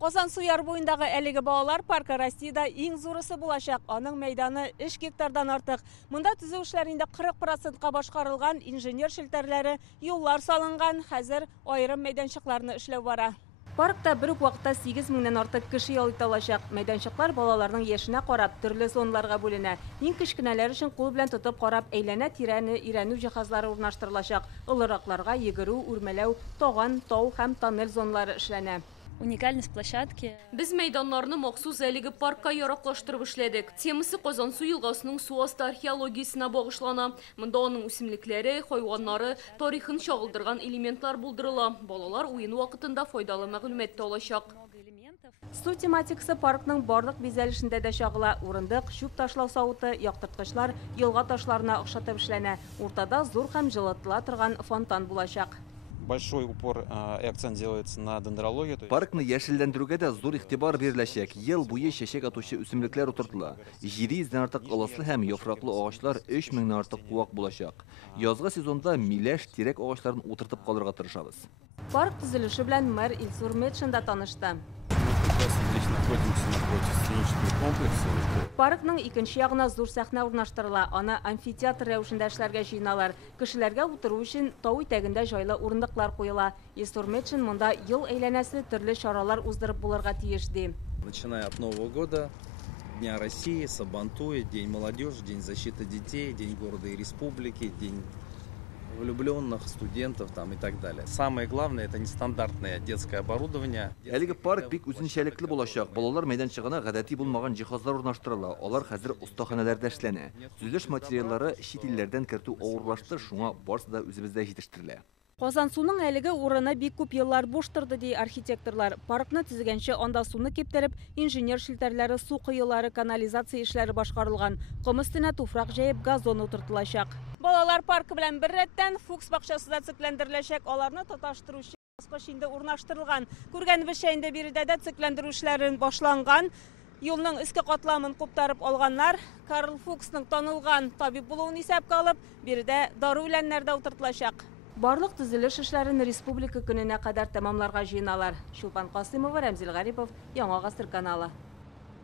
Қозан суяр бойындағы әлігі балалар паркы Россияда ең зурысы болашақ. Оның мейданы 3 гектардан артық. Мұнда түзеушілерінде 40%-қа башқарылған инженер шілтерлері, юллар салынған, хәзір айырым мейданшықларыны эшләү бара. Паркта бір уақытта 8 меңнен артық кіші ялыйта алачак. Мәйданчыклар балаларның яшенә карап, төрле зоналарга бүленә. Иң кечкенәләр өчен кул белән тотып карап, әйләнә тирәне өйрәнү җиһазлары урнаштырылачак. Олыракларга йөгерү, үрмәләү, таган, тау һәм тоннель зоналары эшләнә. Уникальность площадки. Біз мәйданларны махсус әлеге паркка яраклаштырып эшләдек. Темасы Казан су елгасының су асты археологиясына багышлана. Монда аның үсемлекләре, хайваннары, тарихын чагылдырган элементлар булдырыла. Балалар уен вакытында файдалы мәгълүмат та алачак. Су тематикасы паркның барлык бизәлешендә дә чагыла. Урындык, чүп ташлау савыты, яктырткычлар, елга ташларына охшатып эшләнә. Уртада зур һәм җылытыла торган фонтан булачак. Большой упор и акцент делается на дендрологию. Паркны яшелләндерүгә дә зур игътибар биреләчәк. Ел буе чәчәк атучы үсемлекләр утыртыла. 700 дән артык ылыслы һәм яфраклы агачлар 3000 артык куак булачак. Язгы сезонда миләш тирәк агачларын утыртып калырга тырышабыз. Парк төзелеше белән мэр Илсур Медшин да танышты. Паркның икенче ягына зур сәхнә урнаштырыла. Аны амфитеатр рәвешендә эшләргә җыйналар. Кешеләргә утыру өчен тау итәгендә җайлы урындыклар куела. Илсур Медшин монда ел әйләнәсе төрле чаралар уздырып булырга тиеш ди. Начиная от Нового года, Дня России, Сабантуя, День молодежи, День защиты детей, День города и республики, День влюбленных, студентов там и так далее. Самое главное — это нестандартное детское оборудование. Әлеге парк бик үзенчәлекле булачак. Балалар мәйданчыгына гадәти булмаган җиһазлар урнаштырыла. Алар хәзер остаханәләрдә эшләнә. Төзелеш материаллары чит илләрдән кертү авырлашты, шуңа барысы да үзебездә җитештерелә. Казан суның әлеге урыны бик күп еллар буш торды ди архитекторлар. Паркны төзегәнче анда суны киптереп, инженер шелтәрләре, су коелары, канализация эшләре башкарылган. Ком өстенә туфрак җәеп газон утыртылачак. Балалар паркы белән бер рәттән Фукс бакчасы да цикләндереләчәк. Аларны тоташтыручы баскыч инде урнаштырылган. Күргәнебезчә инде биредә дә цикләндерү эшләрен башланган. Юлның өске катламын куптарып алганнар Карл Фуксның танылган табиб булуын исәпкә алып, биредә дару үләннәр дә утыртылачак. Барлык төзелеш эшләрен республика көненә кадәр тәмамларга җыеналар. Чулпан Касыймова, Рәмзил Гарипов, Яңа гасыр каналы.